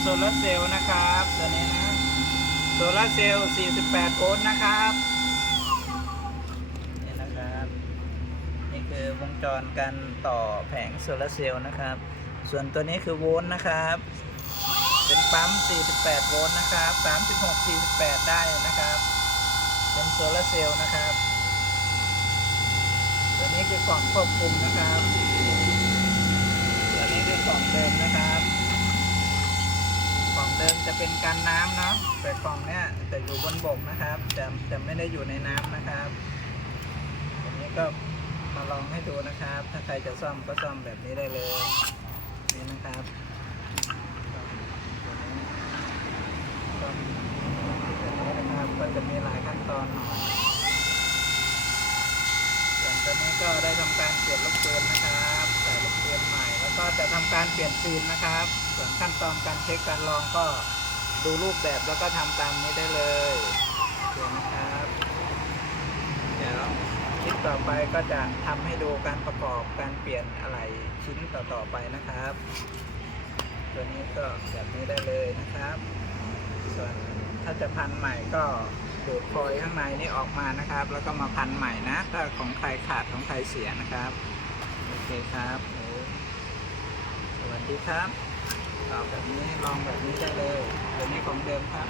โซลาร์เซลล์นะครับตัวนี้นะโซลาร์เซลล์ 48 โวลต์นะครับนี่นะครับนี่คือวงจรการต่อแผงโซลาร์เซลล์นะครับ ส่วนตัวนี้คือโวลต์นะครับ เป็นปั๊ม 48 โวลต์นะครับ 36 48 ได้นะครับ เป็นโซลาร์เซลล์นะครับ ตัวนี้คือกล่องควบคุมนะครับ ตัวนี้คือกล่องเดิมนะครับ กล่อง เป็นกันน้ำเนาะแต่กล่องเนี้ยจะอยู่บนบกนะครับจะจะไม่ได้อยู่ในน้ำนะครับอันนี้ก็มาลองให้ดูนะครับ ถ้าใครจะซ่อมก็ซ่อมแบบนี้ได้เลยนี่นะครับแบบนี้นะครับก็จะมีหลายขั้นตอนหน่อยส่วนตัวนี้ก็ได้ทำการเปลี่ยนลูกปืนนะครับใส่ลูกปืนใหม่ แล้วก็จะทำการเปลี่ยนซีนนะครับ ส่วนขั้นตอนการเช็คการลองก็ ดูรูปแบบแล้วก็ทำตามนี้ได้เลยโอเคนครับเดี๋ยวคลิปต่อไปก็จะทำให้ดูการประกอบการเปลี่ยนอะไรชิ้นต่อๆไปนะครับ ตัวนี้ก็แบบนี้ได้เลยนะครับ ส่วนถ้าจะพันใหม่ก็ดูดคอยข้างในนี่ออกมานะครับ แล้วก็มาพันใหม่นะ ถ้าของใครขาดของใครเสียนะครับ โอเคครับสวัสดีครับตอบแบบนี้ลองแบบนี้ได้เลย ตัวนี้ของเดิมครับ